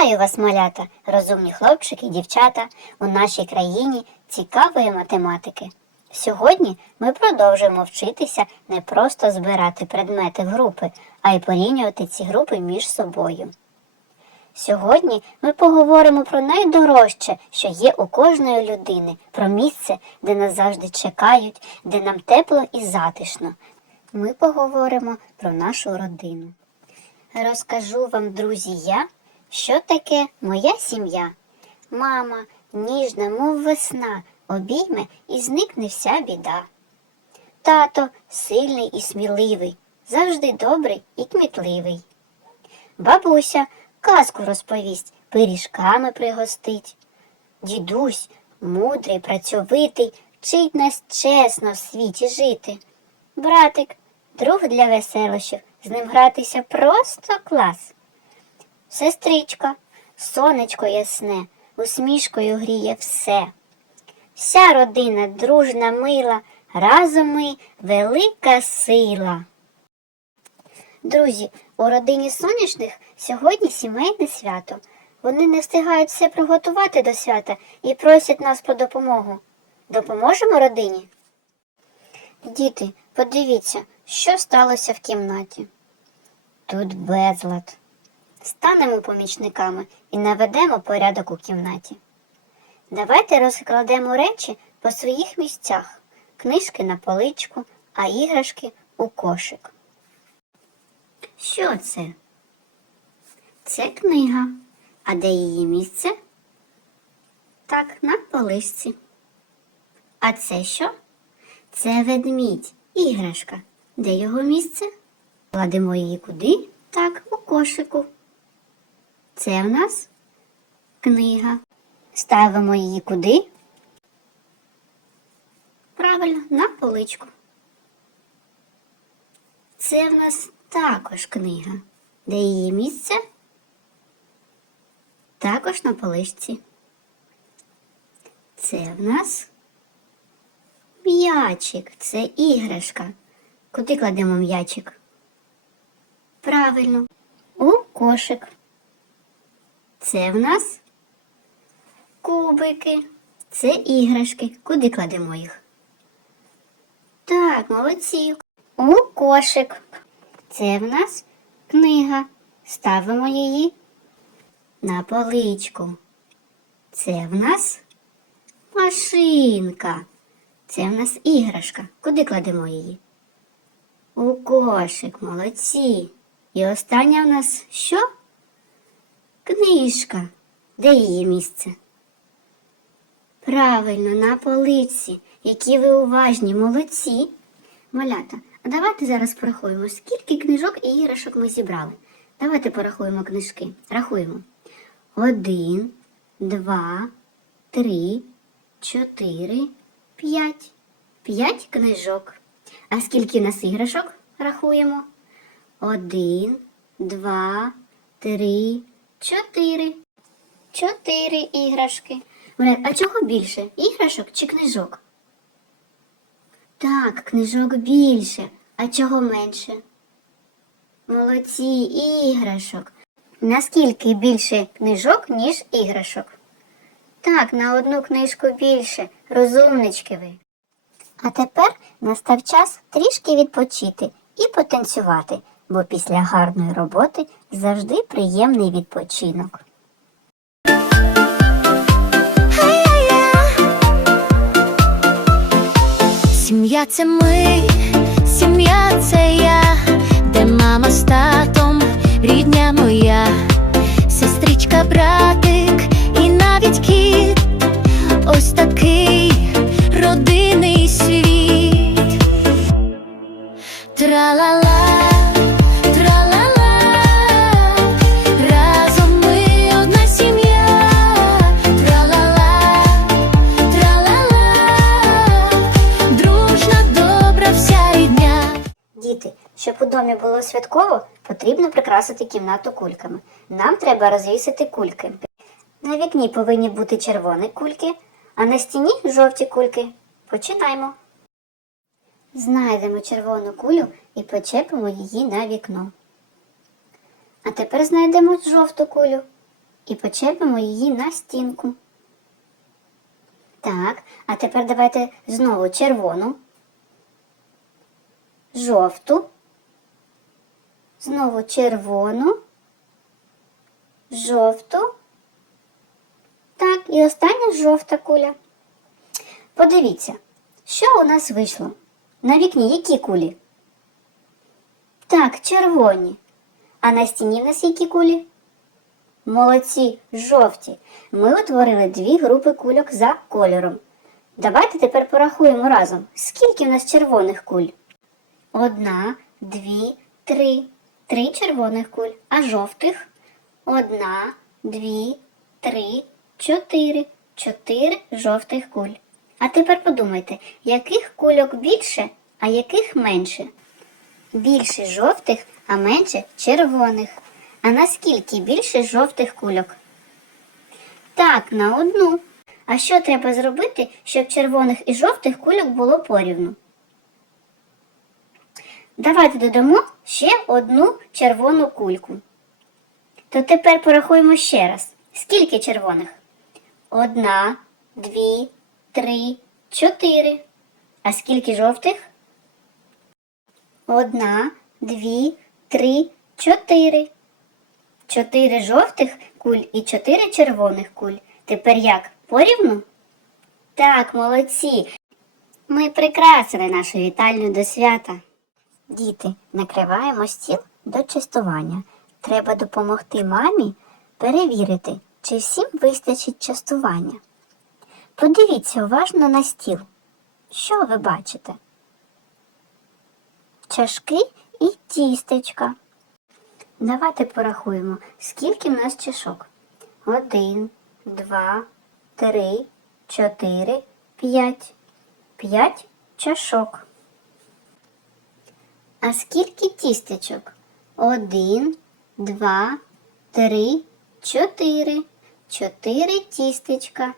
Вітаю вас, малята, розумні хлопчики і дівчата у нашій країні цікавої математики. Сьогодні ми продовжуємо вчитися не просто збирати предмети в групи, а й порівнювати ці групи між собою. Сьогодні ми поговоримо про найдорожче, що є у кожної людини, про місце, де нас завжди чекають, де нам тепло і затишно. Ми поговоримо про нашу родину. Розкажу вам, друзі, я, що таке моя сім'я. Мама, ніжна, мов весна, обійме і зникне вся біда. Тато сильний і сміливий, завжди добрий і кмітливий. Бабуся казку розповість, пиріжками пригостить. Дідусь, мудрий, працьовитий, вчить нас чесно в світі жити. Братик, друг для веселощів, з ним гратися просто клас. Сестричка, сонечко ясне, усмішкою гріє все. Вся родина дружна, мила, разом ми велика сила. Друзі, у родині сонячних сьогодні сімейне свято. Вони не встигають все приготувати до свята і просять нас про допомогу. Допоможемо родині? Діти, подивіться, що сталося в кімнаті. Тут безлад. Станемо помічниками і наведемо порядок у кімнаті. Давайте розкладемо речі по своїх місцях, книжки на поличку, а іграшки у кошик. Що це? Це книга. А де її місце? Так, на поличці. А це що? Це ведмідь, іграшка. Де його місце? Кладемо її куди? Так, у кошику. Це в нас книга. Ставимо її куди? Правильно, на поличку. Це в нас також книга. Де її місце? Також на поличці. Це в нас м'ячик, це іграшка. Куди кладемо м'ячик? Правильно, у кошик. Це в нас кубики, це іграшки. Куди кладемо їх? Так, молодці. У кошик. Це в нас книга. Ставимо її на поличку. Це в нас машинка. Це в нас іграшка. Куди кладемо її? У кошик, молодці. І остання в нас що? Книжка. Де її місце? Правильно, на полиці. Які ви уважні, молодці. Малята, а давайте зараз порахуємо, скільки книжок і іграшок ми зібрали. Давайте порахуємо книжки. Рахуємо. Один, два, три, чотири, п'ять. П'ять книжок. А скільки нас іграшок рахуємо? Один, два, три, чотири. Чотири іграшки. Малят, а чого більше? Іграшок чи книжок? Так, книжок більше. А чого менше? Молодці іграшок. Наскільки більше книжок, ніж іграшок? Так, на одну книжку більше. Розумнички ви. А тепер настав час трішки відпочити і потанцювати, бо після гарної роботи завжди приємний відпочинок. Сім'я це ми, сім'я це я, щоб було святково, потрібно прикрасити кімнату кульками. Нам треба розвісити кульки. На вікні повинні бути червоні кульки, а на стіні жовті кульки. Починаємо. Знайдемо червону кулю і почепимо її на вікно. А тепер знайдемо жовту кулю. і почепимо її на стінку. Так, а тепер давайте знову червону, жовту, знову червону, жовту. Так, і остання жовта куля. Подивіться, що у нас вийшло. На вікні які кулі? Так, червоні. А на стіні в нас які кулі? Молодці, жовті. Ми утворили дві групи кульок за кольором. Давайте тепер порахуємо разом, скільки в нас червоних куль. Одна, дві, три. Три червоних куль. А жовтих? Одна, дві, три, чотири. Чотири жовтих куль. А тепер подумайте, яких кульок більше, а яких менше? Більше жовтих, а менше червоних. А наскільки більше жовтих кульок? Так, на одну. А що треба зробити, щоб червоних і жовтих кульок було порівну? Давайте додамо ще одну червону кульку. То тепер порахуємо ще раз. Скільки червоних? Одна, дві, три, чотири. А скільки жовтих? Одна, дві, три, чотири. Чотири жовтих куль і чотири червоних куль. Тепер як? Порівну? Так, молодці. Ми прикрасили нашу вітальню до свята. Діти, накриваємо стіл до частування. Треба допомогти мамі перевірити, чи всім вистачить частування. Подивіться уважно на стіл. Що ви бачите? Чашки і тістечка. Давайте порахуємо, скільки в нас чашок. Один, два, три, чотири, п'ять. П'ять чашок. А скільки тістечок? Один, два, три, чотири. Чотири тістечка.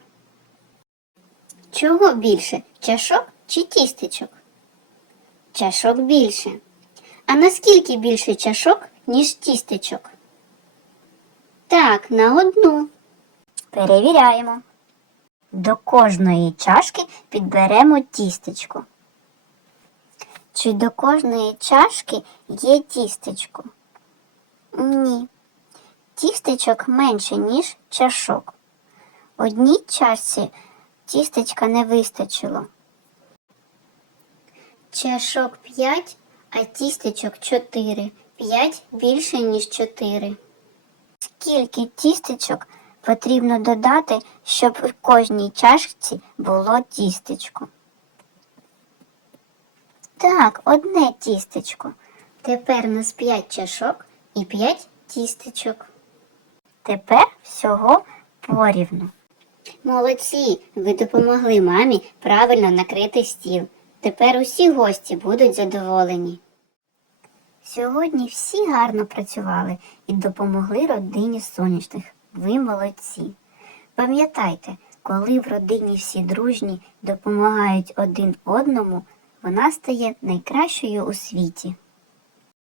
Чого більше? Чашок чи тістечок? Чашок більше. А наскільки більше чашок, ніж тістечок? Так, на одну. Перевіряємо. До кожної чашки підберемо тістечко. Чи до кожної чашки є тістечко? Ні. Тістечок менше, ніж чашок. Одній чашці тістечка не вистачило. Чашок 5, а тістечок 4. 5 більше, ніж 4. Скільки тістечок потрібно додати, щоб у кожній чашці було тістечко? Так, одне тістечко. Тепер у нас 5 чашок і 5 тістечок. Тепер всього порівну. Молодці, ви допомогли мамі правильно накрити стіл. Тепер усі гості будуть задоволені. Сьогодні всі гарно працювали і допомогли родині сонячних. Ви молодці. Пам'ятайте, коли в родині всі дружні допомагають один одному, вона стає найкращою у світі.